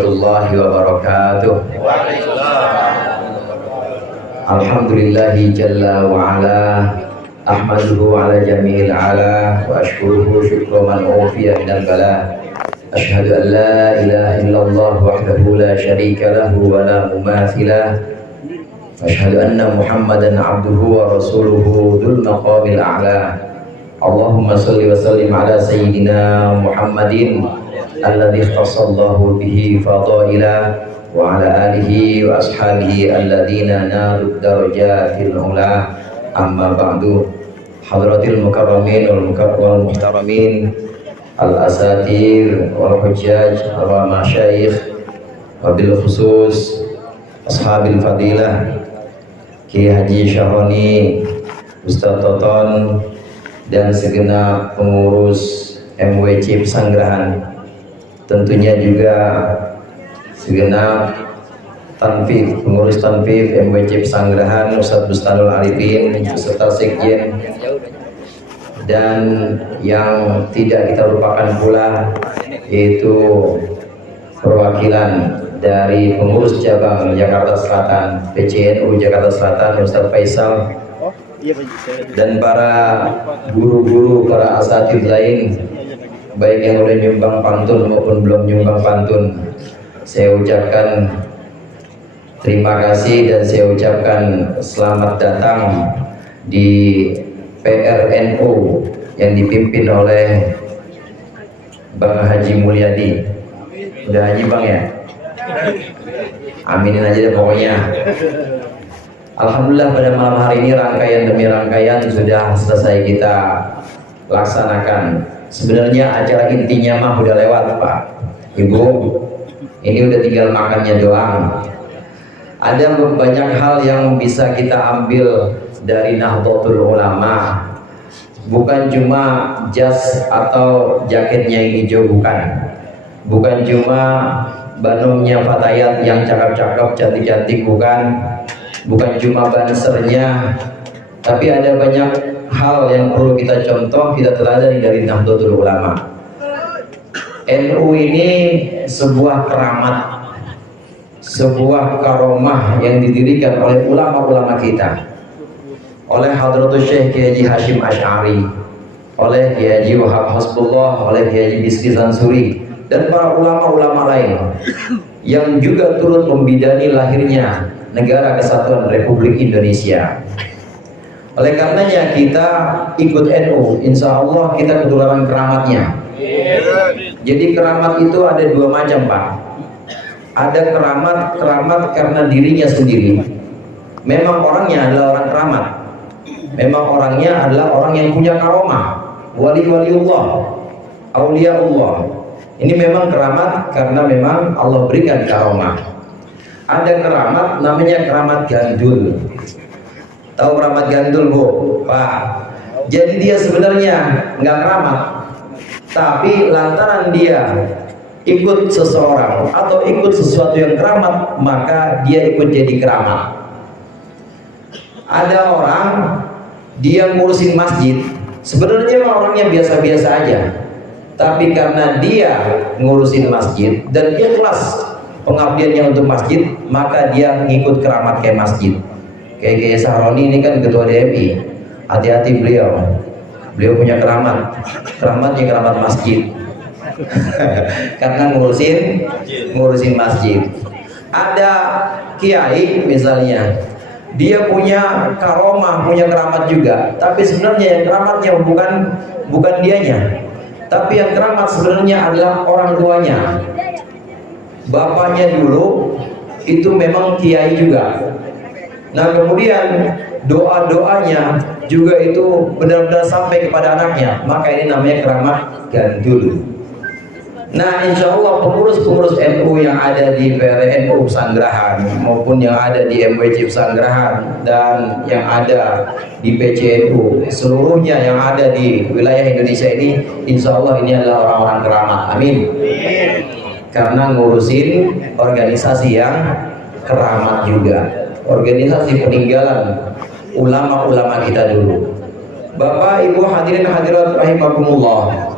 warahmatullahi wabarakatuh. Alhamdulillahi jalla wa ala, ahmaduhu ala jami'il ala, wa ashkuruhu syukra man ufiya minal bala. Ashhadu an la ilaha illallah wahdahu la syarika lahu wa la mumathilah. Ashhadu anna Muhammadan abduhu wa rasuluhu dzul maqamil a'la. Allahumma salli wa sallim ala sayyidina Muhammadin alladzi khassallahu bihi fadaila wa ala alihi wa ashabihi alladzina nalu darajatil ula. Amma ba'du. Hadratil mukarramin wal muhtaramin, al asatir wal hujjaj wal masyayikh, wabil khusus ashabil fadilah Kiai Haji Syahroni, Ustaz Toton, dan segenap pengurus MWC Pesanggerahan, tentunya juga segenap tanfid, pengurus tanfid MWC Pesanggerahan, Ustaz Bustanul Arifin beserta sekjen, dan yang tidak kita lupakan pula yaitu perwakilan dari pengurus cabang Jakarta Selatan, PCNU Jakarta Selatan, Ustaz Faisal, dan para guru-guru, para asatidz lain, baik yang udah nyumbang pantun maupun belum nyumbang pantun. Saya ucapkan terima kasih dan saya ucapkan selamat datang di PRNU yang dipimpin oleh Bang Haji Mulyadi. Udah haji Bang ya? Aminin aja deh pokoknya. Alhamdulillah pada malam hari ini rangkaian demi rangkaian sudah selesai kita laksanakan. Sebenarnya acara intinya mah udah lewat Pak Ibu, ini udah tinggal makannya doang. Ada banyak hal yang bisa kita ambil dari Nahdlatul Ulama, bukan cuma jas atau jaketnya yang hijau, bukan cuma banomnya Fatayat yang cakep-cakep, cantik-cantik, bukan cuma bansernya, tapi ada banyak hal yang perlu kita contoh, kita teladani dari Nahdlatul Ulama. NU ini sebuah keramat, sebuah karomah yang didirikan oleh ulama-ulama kita, oleh Hadratus Syekh Kiai Haji Hashim Asy'ari, oleh Kiai Haji Wahab Hasbullah, oleh Kiai Haji Bisri Sansuri, dan para ulama-ulama lain yang juga turut membidani lahirnya Negara Kesatuan Republik Indonesia. Oleh karenanya kita ikut NU, insya Allah kita ketularan keramatnya. Jadi keramat itu ada dua macam Pak. Ada keramat karena dirinya sendiri. Memang orangnya adalah orang keramat. Memang orangnya adalah orang yang punya karomah, wali-waliullah, auliaullah. Ini memang keramat karena memang Allah berikan karomah. Ada keramat namanya keramat gandul. Tahu keramat gandul Bu? Pak. Jadi dia sebenarnya nggak keramat, tapi lantaran dia ikut seseorang atau ikut sesuatu yang keramat, maka dia ikut jadi keramat. Ada orang dia ngurusin masjid, sebenarnya orangnya biasa-biasa aja, tapi karena dia ngurusin masjid dan ikhlas pengabdiannya untuk masjid, maka dia ngikut keramat kayak masjid. Kayak Kiai Syahroni ini kan ketua DMI, hati-hati beliau punya keramatnya keramat masjid. Karena ngurusin masjid. Ada kiai misalnya, dia punya karomah, punya keramat juga, tapi sebenarnya yang keramatnya bukan dianya, tapi yang keramat sebenarnya adalah orang tuanya. Bapaknya dulu itu memang kiai juga. Nah kemudian doa-doanya juga itu benar-benar sampai kepada anaknya, maka ini namanya keramat gandul. Nah insya Allah pengurus-pengurus NU yang ada di PRNU Pesanggerahan maupun yang ada di MWC Pesanggerahan dan yang ada di PCNU, seluruhnya yang ada di wilayah Indonesia ini, insya Allah ini adalah orang-orang keramat. Amin. Karena ngurusin organisasi yang keramat juga, organisasi peninggalan ulama-ulama kita dulu. Bapak Ibu hadirin hadirat rahimakumullah,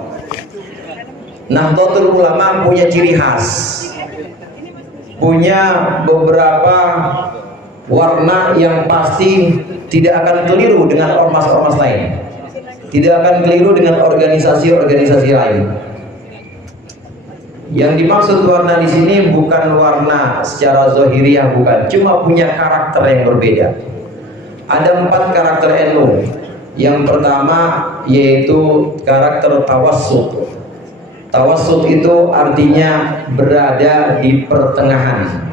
Nahdlatul Ulama punya ciri khas. punya beberapa warna yang pasti tidak akan keliru dengan ormas-ormas lain, tidak akan keliru dengan organisasi-organisasi lain. Yang dimaksud warna di sini bukan warna secara zahiriyah, bukan, cuma punya karakter yang berbeda. Ada 4 karakter NU. Yang pertama yaitu karakter tawassut. Tawassut itu artinya berada di pertengahan.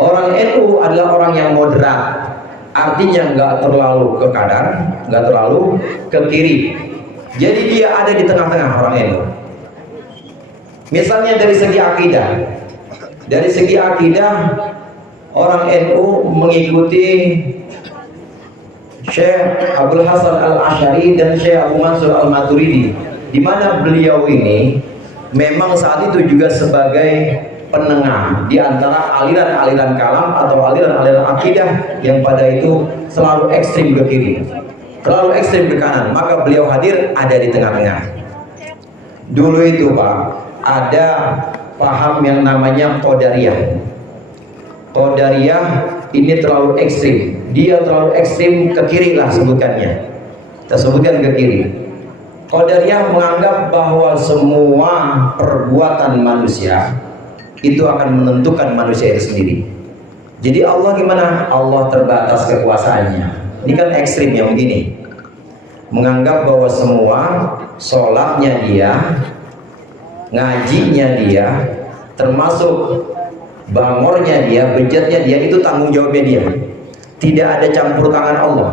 Orang NU adalah orang yang moderat, artinya nggak terlalu ke kanan, nggak terlalu ke kiri. Jadi dia ada di tengah-tengah orang NU. Misalnya dari segi akidah, orang NU mengikuti Syekh Abdul Hasan Al-Asy'ari dan Syekh Abu Mansur Al-Maturidi, di mana beliau ini memang saat itu juga sebagai penengah di antara aliran-aliran kalam atau aliran-aliran akidah yang pada itu selalu ekstrim ke kiri, terlalu ekstrim ke kanan. Maka beliau hadir ada di tengah-tengah. Dulu itu Pak, ada paham yang namanya Qadariyah. Qadariyah ini terlalu ekstrim, dia terlalu ekstrim ke kiri lah sebutkannya, kita sebutkan ke kiri. Qadariyah menganggap bahwa semua perbuatan manusia itu akan menentukan manusia itu sendiri. Jadi Allah gimana? Allah terbatas kekuasaannya. Ini kan ekstrim yang begini, menganggap bahwa semua sholatnya dia, ngajinya dia, termasuk bangornya dia, bejatnya dia, itu tanggung jawabnya dia. Tidak ada campur tangan Allah.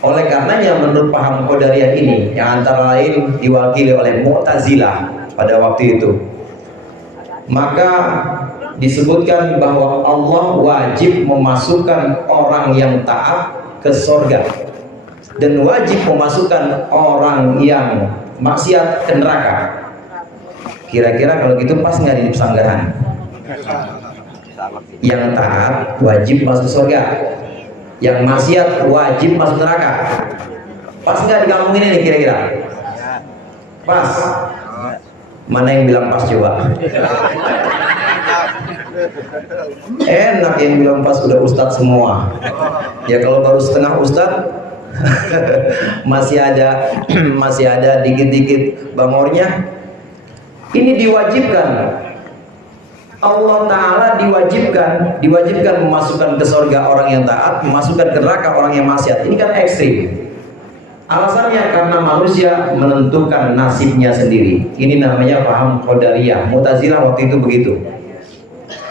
Oleh karenanya menurut paham Qadariyah ini, yang antara lain diwakili oleh Mu'tazilah pada waktu itu, maka disebutkan bahwa Allah wajib memasukkan orang yang taat ke surga dan wajib memasukkan orang yang maksiat ke neraka. Kira-kira kalau gitu pas nggak di pesanggahan? Yang taat wajib masuk surga, yang maksiat wajib masuk neraka. Pas nggak di kampung ini nih kira-kira? Pas? Mana yang bilang pas coba? Enak yang bilang pas, udah ustadz semua. Ya kalau baru setengah ustadz masih ada dikit-dikit bangornya. Ini diwajibkan, Allah Ta'ala diwajibkan memasukkan ke surga orang yang taat, memasukkan ke neraka orang yang maksiat. Ini kan ekstrim. Alasannya karena manusia menentukan nasibnya sendiri. Ini namanya paham Qadariyah. Mu'tazilah waktu itu begitu.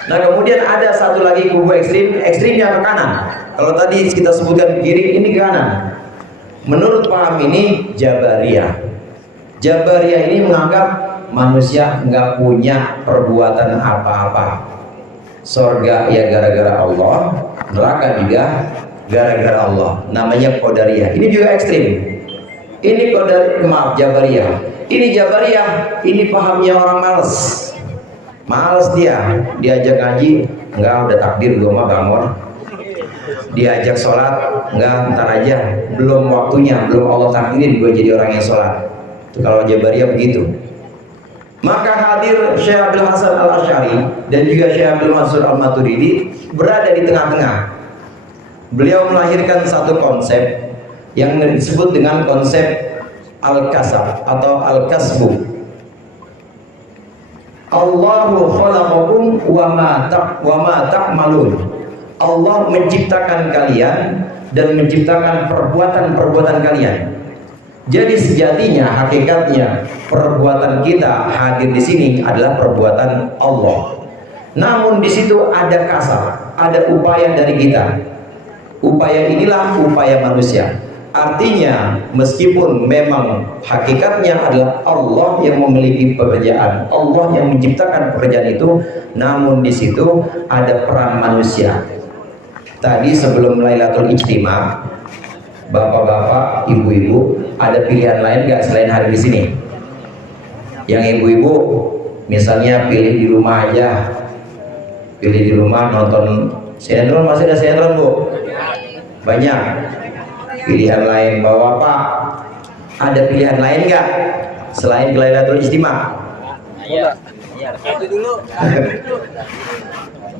Nah kemudian ada satu lagi kubu ekstrimnya ke kanan. Kalau tadi kita sebutkan kiri, ini ke kanan. Menurut paham ini Jabariyah. Jabariyah ini menganggap manusia nggak punya perbuatan apa-apa. Surga ya gara-gara Allah, neraka juga gara-gara Allah. Namanya Qadariyah. Ini juga ekstrim. Ini Jabariyah. Ini Jabariyah, ini pahamnya orang males dia. Diajak ngaji, enggak, udah takdir gue mah bangor. Diajak sholat, enggak, ntar aja, belum waktunya, belum Allah takdirin gue jadi orang yang sholat. Itu kalau Jabariyah begitu. Maka hadir Syekh Abdul Hasan Al-Asy'ari dan juga Syekh Abdul Mansur Al-Maturidi berada di tengah-tengah. Beliau melahirkan satu konsep yang disebut dengan konsep Al-Kasab atau Al-Kasbu. Allahu khalaqakum wa ma ta'malun. Allah menciptakan kalian dan menciptakan perbuatan-perbuatan kalian. Jadi sejatinya, hakikatnya perbuatan kita hadir di sini adalah perbuatan Allah. Namun di situ ada kasar, ada upaya dari kita. Upaya inilah upaya manusia. Artinya meskipun memang hakikatnya adalah Allah yang memiliki pekerjaan, Allah yang menciptakan pekerjaan itu, namun di situ ada peran manusia. Tadi sebelum Lailatul Ijtima, bapak-bapak, ibu-ibu, ada pilihan lain nggak selain hari di sini? Yang ibu-ibu, misalnya pilih di rumah aja, pilih di rumah nonton sinetron, masih ada sinetron bu? Banyak. Pilihan lain, bapak-bapak, ada pilihan lain nggak selain Lailatul Ijtima?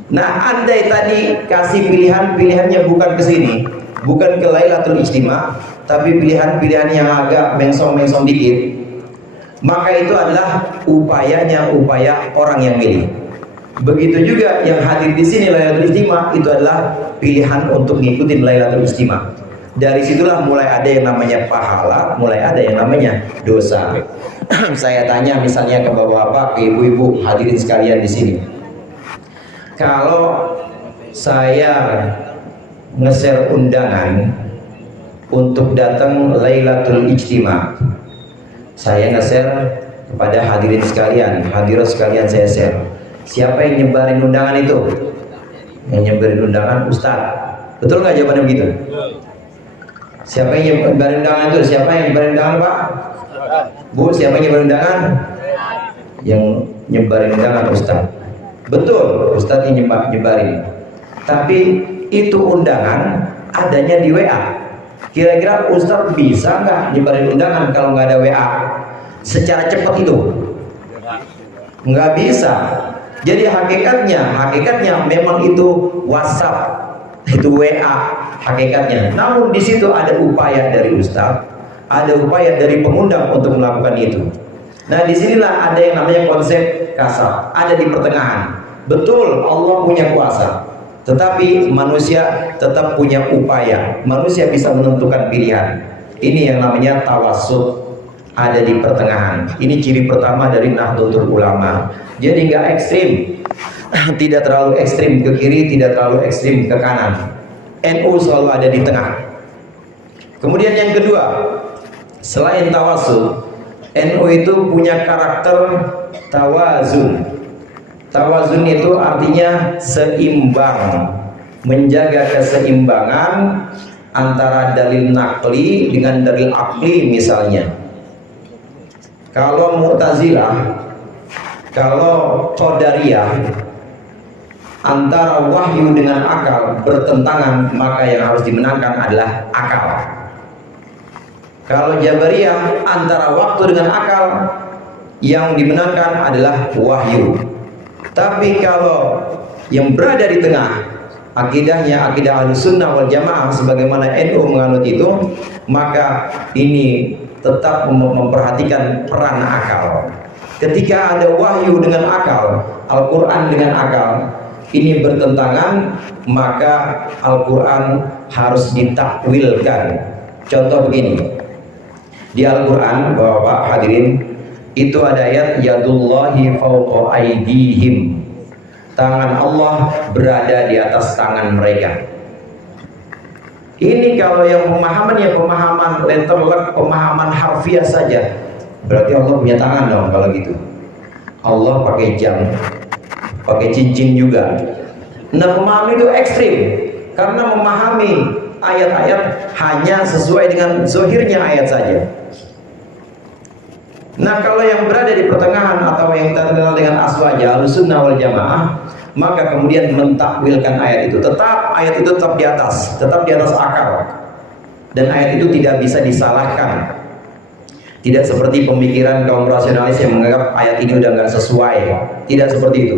Nah, andai tadi kasih pilihannya bukan ke sini, bukan ke Lailatul Ijtima, tapi pilihan-pilihan yang agak mengsong-mengsong dikit, maka itu adalah upaya orang yang milih. Begitu juga yang hadir di sini Lailatul Ijtima, itu adalah pilihan untuk ngikutin Lailatul Ijtima. Dari situlah mulai ada yang namanya pahala, mulai ada yang namanya dosa. Saya tanya misalnya ke bapak-bapak, ke ibu-ibu hadirin sekalian di sini. Kalau saya nge-share undangan untuk datang Lailatul Ijtima, saya nge-share kepada hadirin sekalian, hadirat sekalian saya share. Siapa yang nyebarin undangan itu? Yang nyebarin undangan Ustadz. Betul nggak jawabannya begitu? Siapa yang nyebarin undangan itu? Siapa yang nyebarin undangan, Pak? Bu, siapa yang nyebarin undangan? Yang nyebarin undangan Ustadz. Betul, Ustadz yang nyebarin. Tapi itu undangan adanya di WA. Kira-kira Ustadz bisa nggak nyebarin undangan kalau nggak ada WA? Secara cepat itu? Nggak bisa. Jadi hakikatnya memang itu WhatsApp, itu WA hakikatnya. Namun di situ ada upaya dari Ustadz, ada upaya dari pengundang untuk melakukan itu. Nah, disinilah ada yang namanya konsep kasab, ada di pertengahan. Betul, Allah punya kuasa, tetapi manusia tetap punya upaya. Manusia bisa menentukan pilihan. Ini yang namanya tawassut, ada di pertengahan. Ini ciri pertama dari Nahdlatul Ulama. Jadi nggak ekstrim, tidak terlalu ekstrim ke kiri, tidak terlalu ekstrim ke kanan. NU selalu ada di tengah. Kemudian yang kedua, selain tawassut, NU itu punya karakter tawazun. Tawazun itu artinya seimbang, menjaga keseimbangan antara dalil nakli dengan dalil akli misalnya. Kalau Mu'tazilah, kalau Qadariyah, antara wahyu dengan akal bertentangan, maka yang harus dimenangkan adalah akal. Kalau Jabariyah, antara waktu dengan akal, yang dimenangkan adalah wahyu. Tapi kalau yang berada di tengah, akidahnya akidah Ahlussunnah wal Jamaah sebagaimana NU menganut itu, maka ini tetap memperhatikan peran akal. Ketika ada wahyu dengan akal, Al-Quran dengan akal, ini bertentangan, maka Al-Quran harus ditakwilkan. Contoh begini, di Al-Quran, Bapak hadirin, itu ada ayat yadullahi fawqa aydihim, tangan Allah berada di atas tangan mereka. Ini kalau yang pemahamannya pemahaman letterlek, pemahaman harfiah saja, berarti Allah punya tangan dong kalau gitu. Allah pakai jam, pakai cincin juga. Nah, pemahaman itu ekstrim karena memahami ayat-ayat hanya sesuai dengan zahirnya ayat saja. Nah, kalau yang berada di pertengahan atau yang terkenal dengan aswaja Ahlussunnah wal Jamaah, maka kemudian mentakwilkan ayat itu. Ayat itu tetap di atas akal, dan ayat itu tidak bisa disalahkan. Tidak seperti pemikiran kaum rasionalis yang menganggap ayat ini udah nggak sesuai. Tidak seperti itu.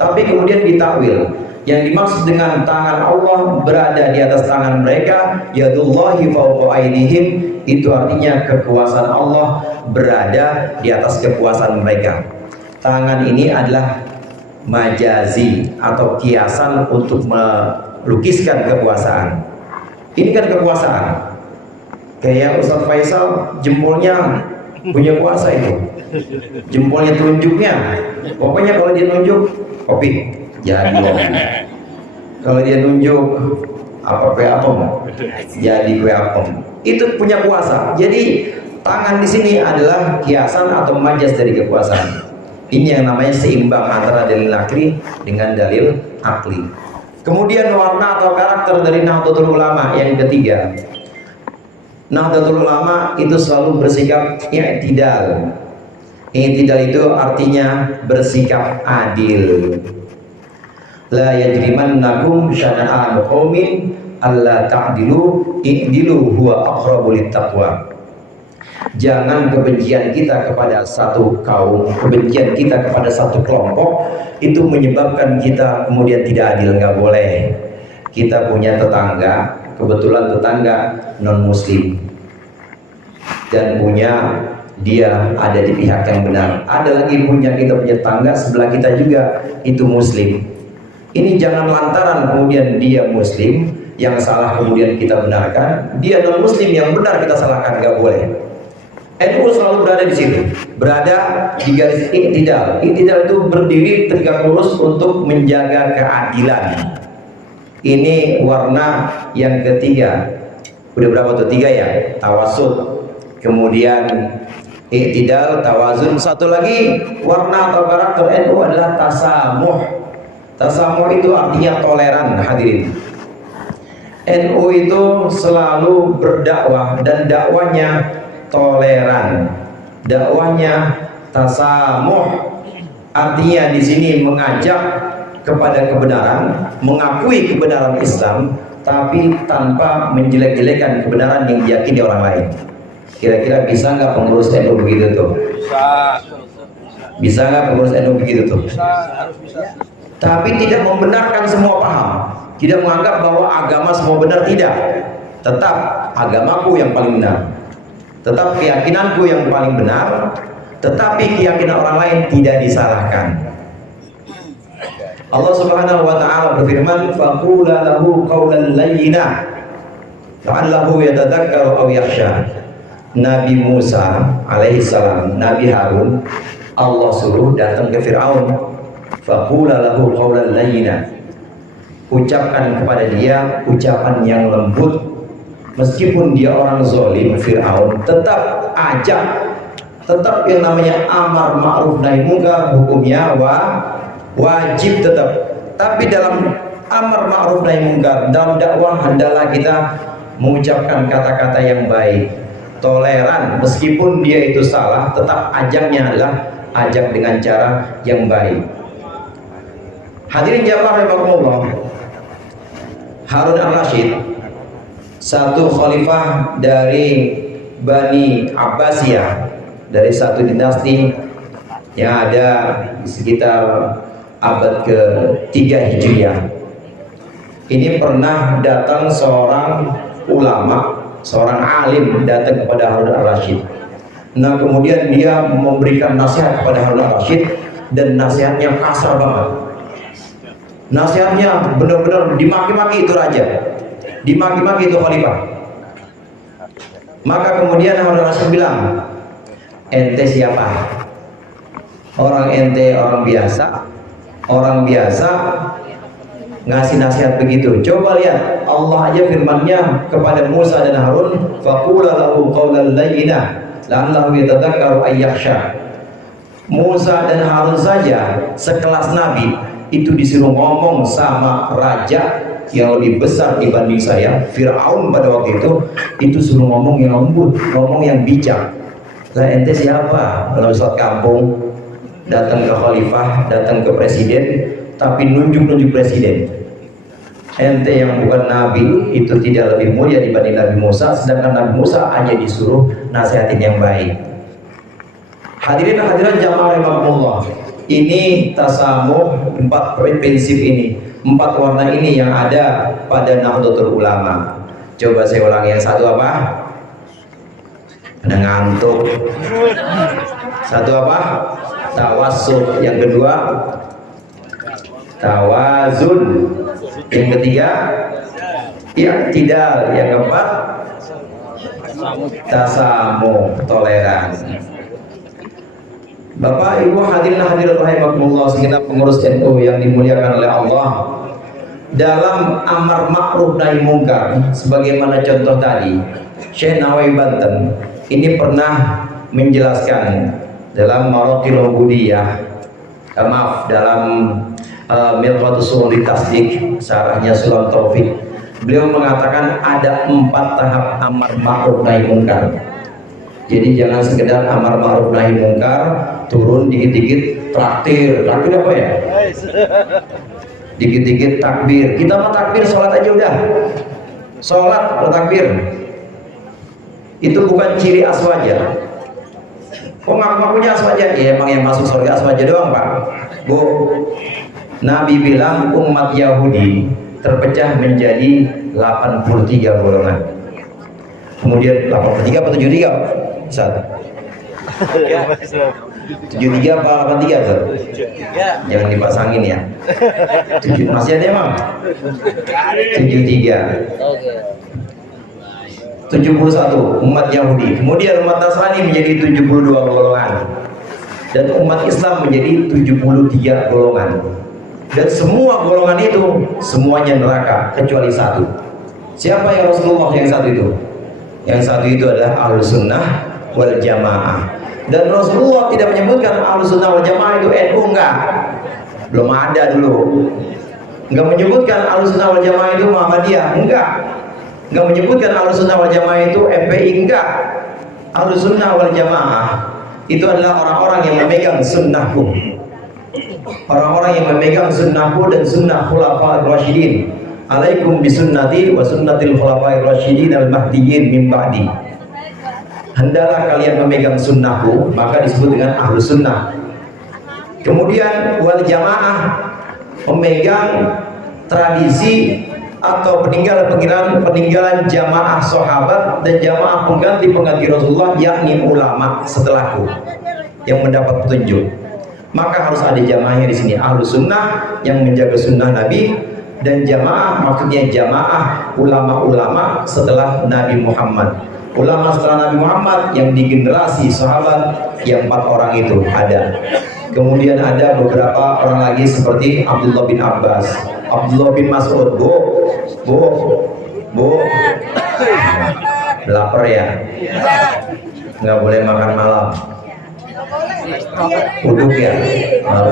Tapi kemudian ditakwil. Yang dimaksud dengan tangan Allah berada di atas tangan mereka, yadullahi fawqa aydihim, itu artinya kekuasaan Allah berada di atas kekuasaan mereka. Tangan ini adalah majazi atau kiasan untuk melukiskan kekuasaan. Ini kan kekuasaan. Kayak Ustaz Faisal, jempolnya punya kuasa itu. Jempolnya telunjuknya, pokoknya kalau dia nunjuk kopi jadi kopi. Kalau dia nunjuk kue apem jadi kue apem. Itu punya kuasa. Jadi tangan di sini adalah kiasan atau majas dari kekuasaan. Ini yang namanya seimbang antara dalil nakli dengan dalil akli. Kemudian warna atau karakter dari Nahdlatul Ulama yang ketiga. Nahdlatul Ulama itu selalu bersikap i'tidal. I'tidal itu artinya bersikap adil. La yajrimannakum syana'anu qaumin alla ta'dilu i'dilu huwa aqrabu littaqwa. Jangan kebencian kita kepada satu kaum, kebencian kita kepada satu kelompok itu menyebabkan kita kemudian tidak adil. Nggak boleh. Kita punya tetangga, kebetulan tetangga non muslim, dan punya dia ada di pihak yang benar. Ada lagi kita punya tetangga sebelah kita juga itu muslim. Ini jangan lantaran kemudian dia muslim yang salah kemudian kita benarkan, dia non muslim yang benar kita salahkan. Nggak boleh. NU selalu berada di situ, berada di garis i'tidal. I'tidal itu berdiri tegak lurus untuk menjaga keadilan. Ini warna yang ketiga. Udah berapa tuh? 3 ya? Tawasud, kemudian i'tidal, tawazun. Satu lagi warna atau karakter NU adalah tasamuh. Tasamuh itu artinya toleran, hadirin. NU itu selalu berdakwah dan dakwanya toleran, dakwanya tasamuh. Artinya di sini mengajak kepada kebenaran, mengakui kebenaran Islam, tapi tanpa menjelek-jelekan kebenaran yang diyakini orang lain. Kira-kira bisa nggak pengurus NU begitu tuh? Bisa nggak pengurus NU begitu tuh? Tapi tidak membenarkan semua paham, tidak menganggap bahwa agama semua benar, tidak. Tetap agamaku yang paling benar, tetap keyakinanku yang paling benar, tetapi keyakinan orang lain tidak disalahkan. Allah Subhanahu wa taala berfirman, faqula lahu qawlan layyina la'allahu yatadhakkaru aw yakhsha. Nabi Musa alaihissalam, Nabi Harun, Allah suruh datang ke Fir'aun. Faqula lahu qawlan layyina. Ucapkan kepada dia ucapan yang lembut. Meskipun dia orang zalim, Fir'aun, tetap ajak, tetap yang namanya amar ma'ruf nahi munkar hukumnya wajib tetap. Tapi dalam amar ma'ruf nahi munkar, dalam dakwah hendaklah kita mengucapkan kata-kata yang baik, toleran. Meskipun dia itu salah, tetap ajaknya adalah ajak dengan cara yang baik. Hadirin jamaah rahimakumullah, Harun al-Rashid, satu khalifah dari Bani Abbasiyah, dari satu dinasti yang ada di sekitar abad ke-3 Hijriah. Ini pernah datang seorang ulama, seorang alim datang kepada Harun al-Rashid. Nah, kemudian dia memberikan nasihat kepada Harun al-Rashid, dan nasihatnya kasar banget. Nasihatnya benar-benar dimaki-maki itu raja, dimaki-maki itu khalifah. Maka kemudian Harun al-Rashid bilang, ente siapa? Orang ente orang biasa ngasih nasihat begitu. Coba lihat, Allah aja firman-Nya kepada Musa dan Harun, faqula lahu qawlan layyina la'allahu yatadhakkaru aw yakhsha. Musa dan Harun saja sekelas nabi itu disuruh ngomong sama raja yang lebih besar dibanding saya, Fir'aun pada waktu itu suruh ngomong yang lembut, ngomong yang bijak. Lah ente siapa? Kalau suatu kampung datang ke khalifah, datang ke presiden, tapi nunjuk-nunjuk presiden. Ente yang bukan nabi itu tidak lebih mulia dibanding Nabi Musa, sedangkan Nabi Musa aja disuruh nasihatin yang baik. Hadirin hadirat jamaah rahimakumullah, ini tasamuh, 4 prinsip ini, 4 warna ini yang ada pada Nahdlatul Ulama. Coba saya ulangi, yang satu apa? Ada ngantuk. Satu apa? Tawassut. Yang kedua tawazun. Yang ketiga i'tidal. Yang keempat tasamuh, toleran. Bapak Ibu hadirin hadirat rahimakumullah, segenap pengurus NU yang dimuliakan oleh Allah, dalam amar ma'ruf nahi munkar sebagaimana contoh tadi, Syekh Nawawi Banten ini pernah menjelaskan dalam Maraqil Ubudiyah, dalam Mirqatus Sulul Tasdik, syarahnya Sulam Taufik, beliau mengatakan ada 4 tahap amar ma'ruf nahi munkar. Jadi jangan sekedar amar ma'ruf nahi munkar, turun dikit-dikit traktir apa ya? Dikit-dikit takbir. Kita mau takbir sholat aja udah. Sholat atau takbir. Itu bukan ciri aswaja. Kok ngaku-ngakunya aswaja? Ya emang yang masuk surga aswaja doang Pak. Bu, Nabi bilang umat Yahudi terpecah menjadi 83 golongan. Kemudian 83 apa 73? Satu. 73 apa 83 tuh? Jangan dipasangin ya. Masih ada emang? 73. 71 umat Yahudi. Kemudian umat Nasrani menjadi 72 golongan. Dan umat Islam menjadi 73 golongan. Dan semua golongan itu semuanya neraka kecuali satu. Siapa yang Rasulullah yang satu itu? Yang satu itu adalah Ahlus Sunnah wal Jamaah. Dan Rasulullah tidak menyebutkan Ahlus Sunnah wal Jamaah itu NU, enggak. Belum ada dulu. Enggak menyebutkan Ahlus Sunnah wal Jamaah itu Muhammadiyah, enggak. Enggak menyebutkan Ahlus Sunnah wal Jamaah itu FPI, enggak. Ahlus Sunnah wal Jamaah itu adalah orang-orang yang memegang sunnahku. Orang-orang yang memegang sunnahku dan sunnah khulafa'ir rasyidin. Alaikum bisunnati wa sunnatil khulafa'ir rasyidin al-mahdiyyin min ba'di. Hendaklah kalian memegang sunnahku, maka disebut dengan ahlu sunnah. Kemudian wal jamaah, memegang tradisi atau peninggalan jamaah sahabat dan jamaah pengganti Rasulullah, yakni ulama setelahku yang mendapat petunjuk. Maka harus ada jamaahnya di sini, ahlu sunnah yang menjaga sunnah Nabi, dan jamaah maksudnya jamaah ulama-ulama setelah Nabi Muhammad. Ulama setelah Nabi Muhammad yang di generasi sahabat yang 4 orang itu ada. Kemudian ada beberapa orang lagi seperti Abdullah bin Abbas, Abdullah bin Mas'ud. Bu, lapar ya? Nggak boleh makan malam. Uduk ya?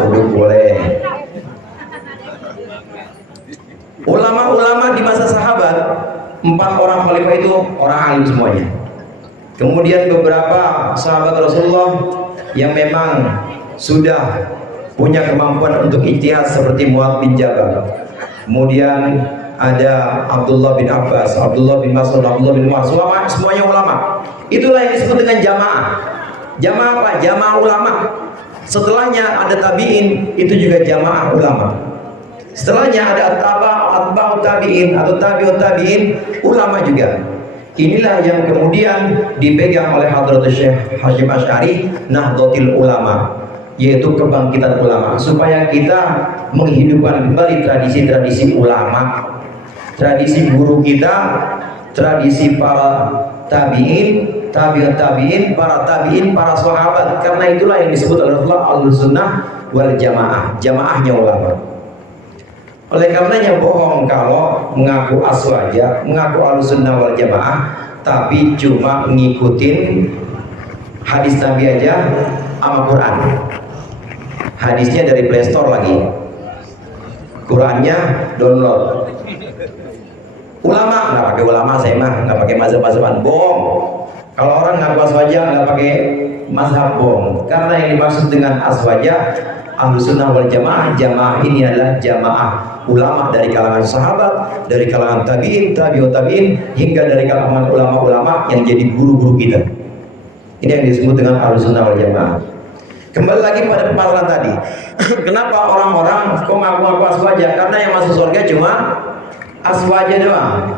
Uduk boleh. Ulama-ulama di masa sahabat, 4 orang khalifah itu orang alim semuanya. Kemudian beberapa sahabat Rasulullah yang memang sudah punya kemampuan untuk ijtihad seperti Muadz bin Jabal. Kemudian ada Abdullah bin Abbas, Abdullah bin Mas'ud, Abdullah bin Mu'adz, semuanya ulama. Itulah yang disebut dengan jamaah. Jamaah apa? Jamaah ulama. Setelahnya ada tabi'in, itu juga jamaah ulama. Setelahnya ada atba'ut tabi'in atau tabi'ut tabi'in, ulama juga. Inilah yang kemudian dipegang oleh Hadratus Syekh Hasyim Asy'ari, Nahdlatul Ulama, yaitu kebangkitan ulama, supaya kita menghidupkan kembali tradisi-tradisi ulama, tradisi guru kita, tradisi para tabi'in, tabi'ut tabi'in, para tabi'in, para sahabat. Karena itulah yang disebut oleh Allah Ahlus Sunnah wal Jamaah, jamaahnya ulama. Oleh karenanya bohong kalau mengaku aswaja, mengaku Ahlus Sunnah wal Jamaah, tapi cuma ngikutin hadis Nabi aja sama Quran. Hadisnya dari Play Store lagi, Qurannya download. Ulama nggak pakai ulama, saya mah nggak pakai mazhab-mazhaban, bohong. Kalau orang ngaku aswaja nggak pakai mazhab, bohong. Karena yang dimaksud dengan aswaja Ahlus Sunnah wal Jamaah, jamaah ini adalah jamaah ulama dari kalangan sahabat, dari kalangan tabi'in, tabi'ut tabi'in, hingga dari kalangan ulama-ulama yang jadi guru-guru kita. Ini yang disebut dengan Ahlus Sunnah wal Jamaah. Kembali lagi pada pemaparan tadi. Kenapa orang-orang kok ngaku-ngaku aswaja? Karena yang masuk surga cuma aswaja doang.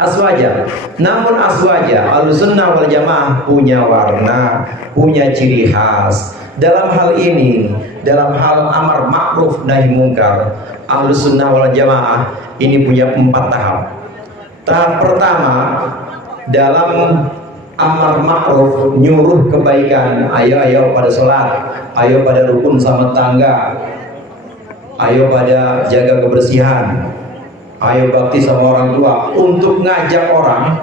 Aswaja. Namun aswaja Ahlus Sunnah wal Jamaah punya warna, punya ciri khas. Dalam hal ini, dalam hal amar ma'ruf nahi mungkar, Ahlus Sunnah wal Jamaah ini punya 4 tahap. Tahap pertama dalam amar ma'ruf, nyuruh kebaikan. Ayo pada sholat, ayo pada rukun sama tangga, ayo pada jaga kebersihan, ayo bakti sama orang tua, untuk ngajak orang,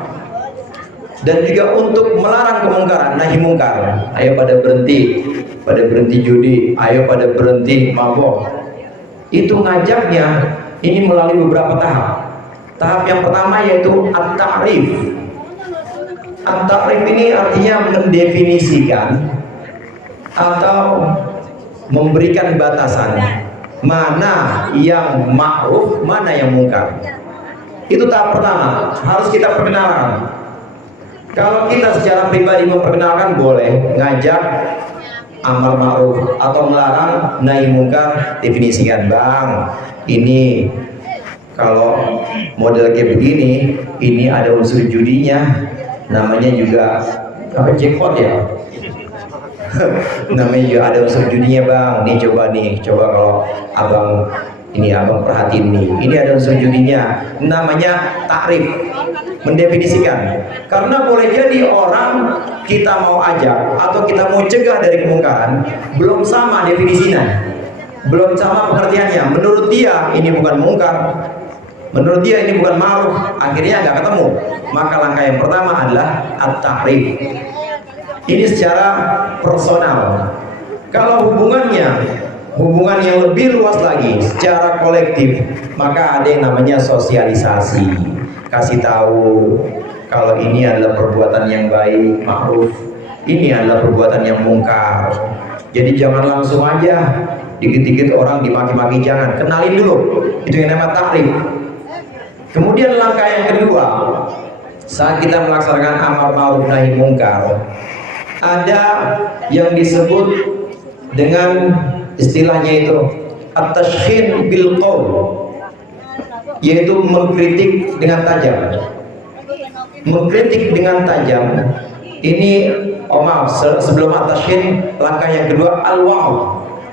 dan juga untuk melarang kemungkaran, nahi mungkar. Ayo pada berhenti judi, ayo pada berhenti mabok. Itu ngajaknya ini melalui beberapa tahap. Tahap yang pertama yaitu at-ta'rif. At-ta'rif ini artinya mendefinisikan atau memberikan batasan mana yang ma'ruf, mana yang mungkar. Itu tahap pertama, harus kita perkenalkan. Kalau kita secara pribadi memperkenalkan boleh ngajak amar ma'ruf atau melarang nahi mungkar, definisikan, bang, ini kalau model kayak begini, ini ada unsur judinya, namanya juga apa, jackpot ya. Namanya juga ada unsur judinya bang. Nih coba kalau abang ini abang perhatiin nih, ini ada unsur judinya. Namanya takrif, mendefinisikan. Karena boleh jadi orang kita mau ajak atau kita mau cegah dari kemungkaran, belum sama definisinya, belum sama pengertiannya. Menurut dia ini bukan mungkar, menurut dia ini bukan ma'ruf, akhirnya nggak ketemu. Maka langkah yang pertama adalah at-takrif. Ini secara personal. Kalau hubungan yang lebih luas lagi, secara kolektif, maka ada yang namanya sosialisasi. Kasih tahu kalau ini adalah perbuatan yang baik, ma'ruf, ini adalah perbuatan yang mungkar. Jadi jangan langsung aja dikit-dikit orang dimaki-maki, jangan, kenalin dulu. Itu yang namanya takrif. Kemudian langkah yang kedua, saat kita melaksanakan amar ma'ruf nahi mungkar, ada yang disebut dengan istilahnya itu at-tashkhin bil qaul, yaitu mengkritik dengan tajam. Mengkritik dengan tajam ini, sebelum at-tashkhin, langkah yang kedua al-wa'd.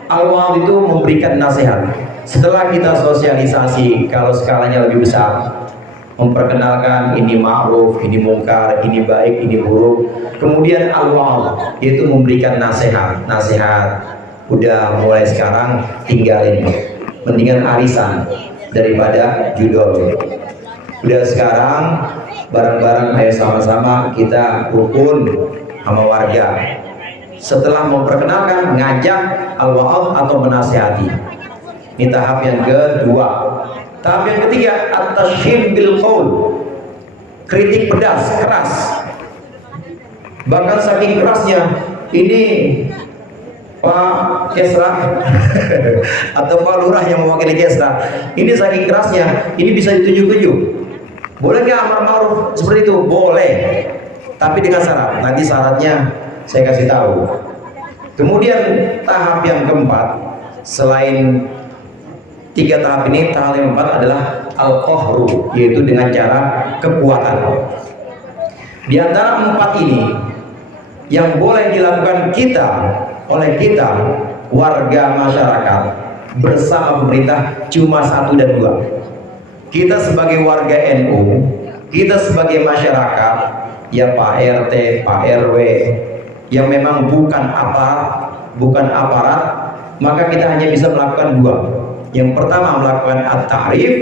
Al-wa'd itu memberikan nasihat. Setelah kita sosialisasi, kalau skalanya lebih besar, memperkenalkan ini ma'ruf, ini mungkar, ini baik, ini buruk. Kemudian al-wa'd, yaitu memberikan nasihat. Udah mulai sekarang tinggalin, mendingan arisan daripada judul. Udah sekarang bareng-bareng, ayo sama-sama kita rukun sama warga. Setelah memperkenalkan, ngajak al-wa'd atau menasihati. Ini tahap yang kedua. Tahap yang ketiga, at-tashkhin bil qaul, kritik pedas, keras. Bahkan saking kerasnya, ini Pak Kesra atau Pak Lurah yang mewakili Kesra, ini saking kerasnya, ini bisa dituju-tuju. Boleh nggak amar ma'ruf seperti itu? Boleh, tapi dengan syarat. Nanti syaratnya saya kasih tahu. Kemudian tahap yang keempat, selain tiga tahap ini, tahap yang keempat adalah al-qahru, yaitu dengan cara kekuatan. Di antara empat ini, yang boleh dilakukan oleh kita warga masyarakat bersama pemerintah cuma satu dan dua. Kita sebagai warga NU, kita sebagai masyarakat, ya Pak RT, Pak RW, yang memang bukan aparat, maka kita hanya bisa melakukan dua. Yang pertama melakukan at-ta'rif,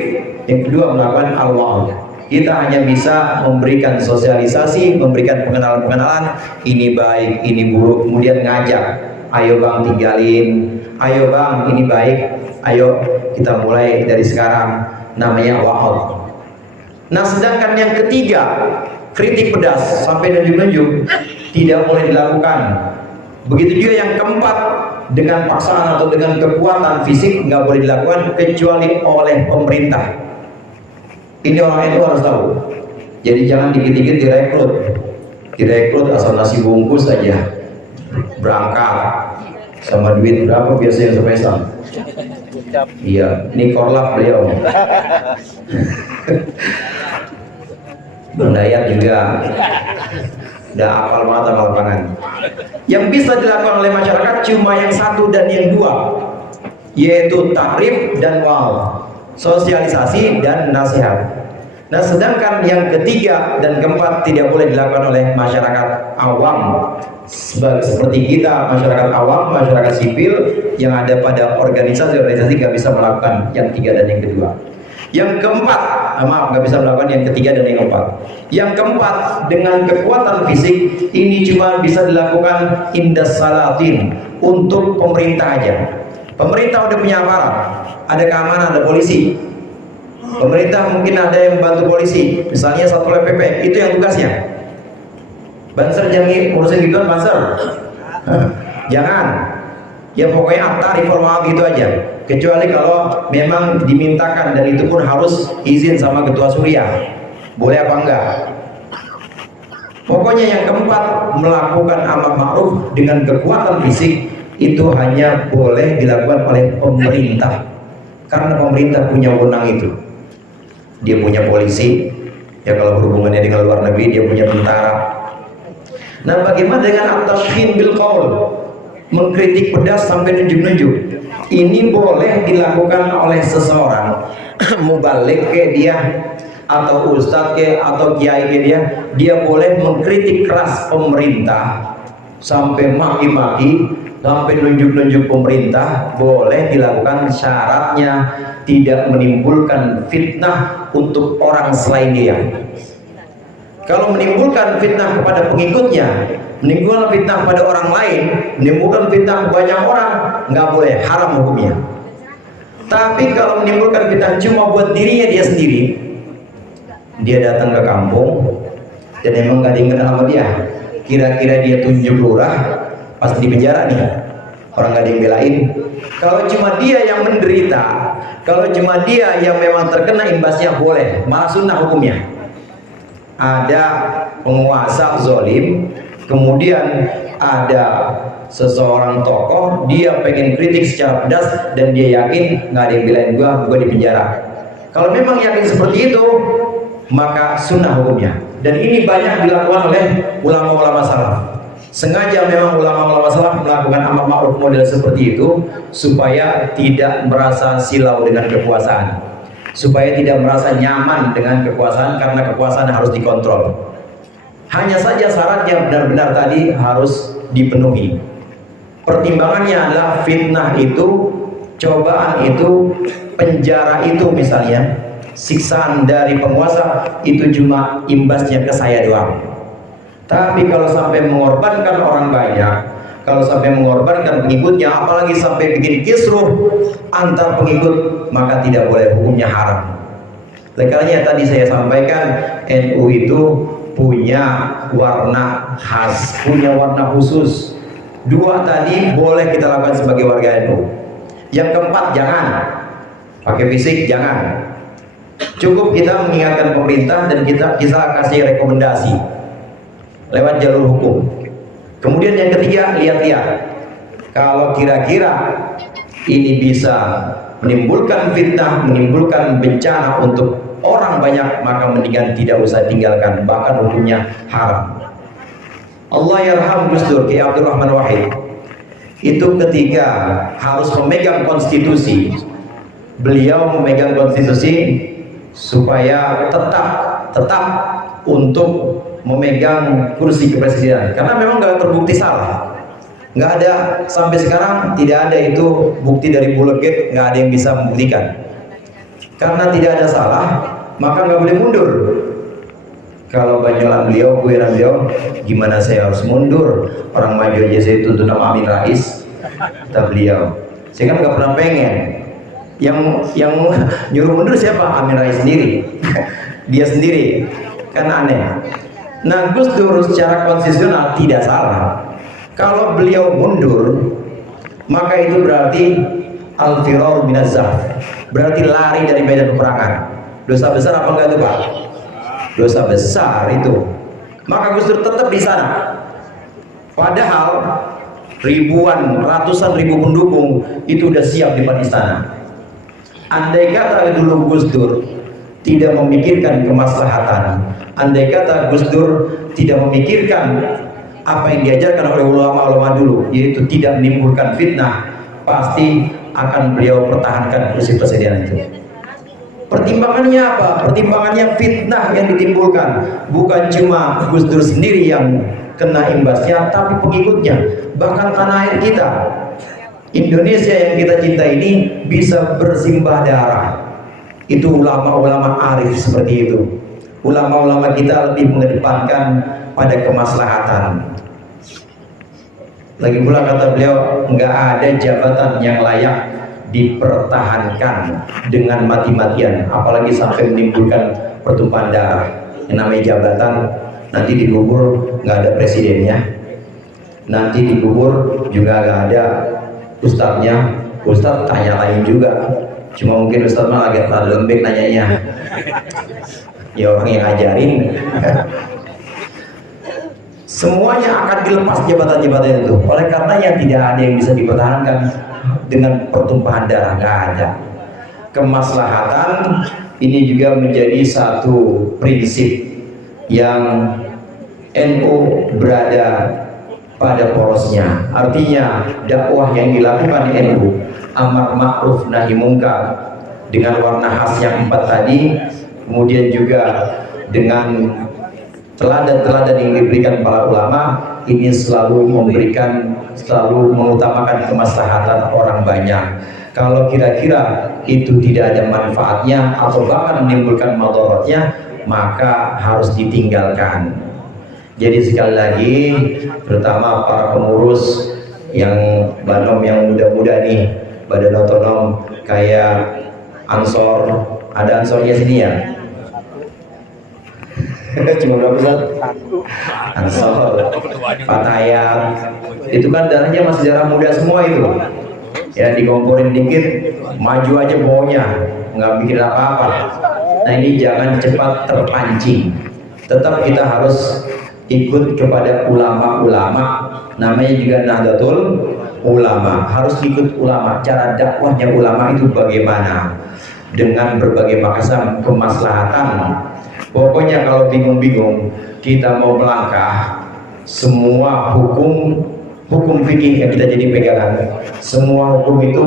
yang kedua melakukan al-wa'd. Kita hanya bisa memberikan sosialisasi, memberikan pengenalan, ini baik, ini buruk, kemudian ngajak, ayo bang tinggalin, ayo bang ini baik, ayo kita mulai dari sekarang, namanya wa'ad. Nah sedangkan yang ketiga, kritik pedas sampai nunjuk-nunjuk, tidak boleh dilakukan. Begitu juga yang keempat, dengan paksaan atau dengan kekuatan fisik nggak boleh dilakukan kecuali oleh pemerintah. Ini orang itu harus tahu. Jadi jangan dikit-dikit direkrut asal nasi bungkus saja, berangkat sama duit berapa biasanya sepesan. Iya, ini korlap beliau. Bang Dayat juga udah hafal mata lapangan. Yang bisa dilakukan oleh masyarakat cuma yang satu dan yang dua, yaitu takrif dan wa'ad, sosialisasi dan nasihat. Nah sedangkan yang ketiga dan keempat tidak boleh dilakukan oleh masyarakat awam seperti kita, masyarakat awam, masyarakat sipil yang ada pada organisasi nggak bisa melakukan yang tiga dan yang kedua. Yang keempat, nggak bisa melakukan yang ketiga dan yang keempat. Yang keempat, dengan kekuatan fisik ini cuma bisa dilakukan indas salatin, untuk pemerintah aja. Pemerintah udah punya aparat, ada keamanan, ada polisi. Pemerintah mungkin ada yang bantu polisi, misalnya Satpol PP, itu yang tugasnya. Banser jangan urusin gituan, banser. Jangan. Ya pokoknya akta reformal gitu aja. Kecuali kalau memang dimintakan, dan itu pun harus izin sama ketua Surya. Boleh apa enggak? Pokoknya yang keempat, melakukan amar ma'ruf dengan kekuatan fisik itu hanya boleh dilakukan oleh pemerintah, karena pemerintah punya wewenang itu. Dia punya polisi, ya kalau berhubungannya dengan luar negeri dia punya tentara. Nah, bagaimana dengan at-tashhin bil qaul, mengkritik pedas sampai nunjuk-nunjuk? Ini boleh dilakukan oleh seseorang mubalik kayak dia, atau ustadz kayak, atau kiai kayak dia boleh mengkritik keras pemerintah sampai maki-maki, sampai nunjuk-nunjuk pemerintah, boleh dilakukan, syaratnya tidak menimbulkan fitnah untuk orang selain dia. Kalau menimbulkan fitnah kepada pengikutnya, menimbulkan fitnah pada orang lain, menimbulkan fitnah banyak orang, nggak boleh, haram hukumnya. Tapi kalau menimbulkan fitnah cuma buat dirinya dia sendiri, dia datang ke kampung dan emang gak ada yang kenal sama dia, kira-kira dia tunjuk lurah, pas di penjara nih, orang gak ada yang belain. Kalau cuma dia yang menderita, kalau cuma dia yang memang terkena imbasnya, boleh, malah sunnah hukumnya. Ada penguasa zalim, kemudian ada seseorang tokoh, dia pengen kritik secara pedas dan dia yakin nggak ada yang belain gua di penjara. Kalau memang yakin seperti itu, maka sunnah hukumnya. Dan ini banyak dilakukan oleh ulama-ulama salaf. Sengaja memang ulama-ulama salaf melakukan amar ma'ruf model seperti itu supaya tidak merasa silau dengan kekuasaan, supaya tidak merasa nyaman dengan kekuasaan, karena kekuasaan harus dikontrol. Hanya saja syaratnya benar-benar tadi harus dipenuhi. Pertimbangannya adalah fitnah itu, cobaan itu, penjara itu misalnya, siksaan dari penguasa itu cuma imbasnya ke saya doang. Tapi kalau sampai mengorbankan orang banyak, kalau sampai mengorbankan pengikutnya, apalagi sampai bikin kisruh antar pengikut, maka tidak boleh, hukumnya haram. Oleh karenanya tadi saya sampaikan, NU itu punya warna khas, punya warna khusus. Dua tadi boleh kita lakukan sebagai warga NU. Yang keempat, jangan pakai fisik, jangan. Cukup kita mengingatkan pemerintah dan kita kasih rekomendasi lewat jalur hukum. Kemudian yang ketiga, lihat-lihat. Kalau kira-kira ini bisa menimbulkan fitnah, menimbulkan bencana untuk orang banyak, maka mendingan tidak usah tinggalkan, bahkan hukumnya haram. Allah yarham Gus Dur, Ki Abdul Rahman Wahid, itu ketika harus memegang konstitusi, beliau memegang konstitusi supaya tetap untuk memegang kursi kepresidenan, karena memang nggak terbukti salah, nggak ada sampai sekarang, tidak ada itu bukti dari Bulegit, nggak ada yang bisa membuktikan. Karena tidak ada salah, maka nggak boleh mundur. Kalau banyolan beliau, kuiran beliau, gimana saya harus mundur? Orang maju aja saya tuntut sama Amin Rais. Kata beliau, saya kan nggak pernah pengen. Yang nyuruh mundur siapa? Amin Rais sendiri. Dia sendiri, kan aneh. Nah, Gus Dur secara konstitusional tidak salah. Kalau beliau mundur, maka itu berarti al-firar minaz-zahf, berarti lari dari medan peperangan. Dosa besar apa enggak itu, Pak? Dosa besar itu. Maka Gus Dur tetap di sana. Padahal ribuan, ratusan ribu pendukung itu udah siap di depan istana. Andai kata dulu Gus Dur tidak memikirkan kemaslahatan, andai kata Gus Dur tidak memikirkan apa yang diajarkan oleh ulama-ulama dulu, yaitu tidak menimbulkan fitnah, pasti akan beliau pertahankan kursi presiden itu. Pertimbangannya apa? Pertimbangannya fitnah yang ditimbulkan. Bukan cuma Gus Dur sendiri yang kena imbasnya, tapi pengikutnya, bahkan tanah air kita Indonesia yang kita cinta ini bisa bersimbah darah. Itu ulama-ulama arif seperti itu. Ulama-ulama kita lebih mengedepankan pada kemaslahatan. Lagi pula kata beliau, nggak ada jabatan yang layak dipertahankan dengan mati-matian, apalagi sampai menimbulkan pertumpahan darah. Yang namanya jabatan, nanti dikubur nggak ada presidennya, nanti dikubur juga nggak ada ustadznya. Ustadz tanya lain juga, cuma mungkin ustadz mah agak lembek nanyanya, ya orang yang ngajarin. semuanya akan dilepas jabatan-jabatan itu. Oleh karenanya tidak ada yang bisa dipertahankan dengan pertumpahan darah, nggak ada. Kemaslahatan ini juga menjadi satu prinsip yang NU berada pada porosnya. Artinya dakwah yang dilakukan NU, amar ma'ruf nahi mungkar dengan warna khas yang 4 tadi, kemudian juga dengan teladan-teladan yang diberikan para ulama, ini selalu mengutamakan kemaslahatan orang banyak. Kalau kira-kira itu tidak ada manfaatnya atau bahkan menimbulkan madaratnya, maka harus ditinggalkan. Jadi sekali lagi, terutama para pengurus yang Banom yang muda-muda nih, badan otonom kayak Ansor, ada Ansornya sini ya? Cuma berapa Ustaz? Ansor, Patayat, itu kan darahnya masih darah muda semua itu. Ya dikomporin dikit, maju aja pokoknya, nggak bikin apa-apa. Nah ini jangan cepat terpancing. Tetap kita harus ikut kepada ulama-ulama, namanya juga Nahdlatul Ulama. Harus ikut ulama. Cara dakwahnya ulama itu bagaimana? Dengan berbagai macam kemaslahatan. Pokoknya kalau bingung-bingung, kita mau melangkah, semua hukum fikih yang kita jadi pegangan, semua hukum itu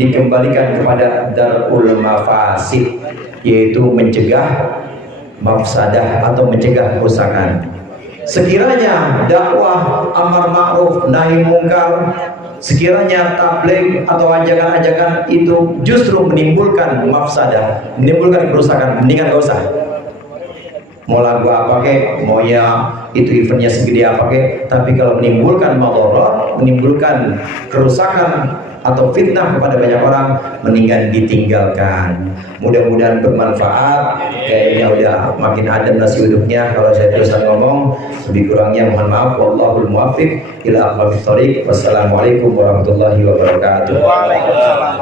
dikembalikan kepada darul mafasid, yaitu mencegah mafsadah atau mencegah kerusakan. Sekiranya dakwah amar ma'ruf nahi mungkar, sekiranya tabligh atau ajakan-ajakan itu justru menimbulkan mafsadah, menimbulkan kerusakan, mendingan gak usah. Mau lagu apa kek, mau ya itu eventnya segede apa kek, tapi kalau menimbulkan madarat, menimbulkan kerusakan atau fitnah kepada banyak orang, mendingan ditinggalkan. Mudah-mudahan bermanfaat. Kayaknya udah makin adem nasi uduknya kalau saya teruskan ngomong. Lebih kurangnya mohon maaf. Wallahul muwaffiq ila aqwamit thoriq. Wassalamualaikum warahmatullahi wabarakatuh. Waalaikumsalam.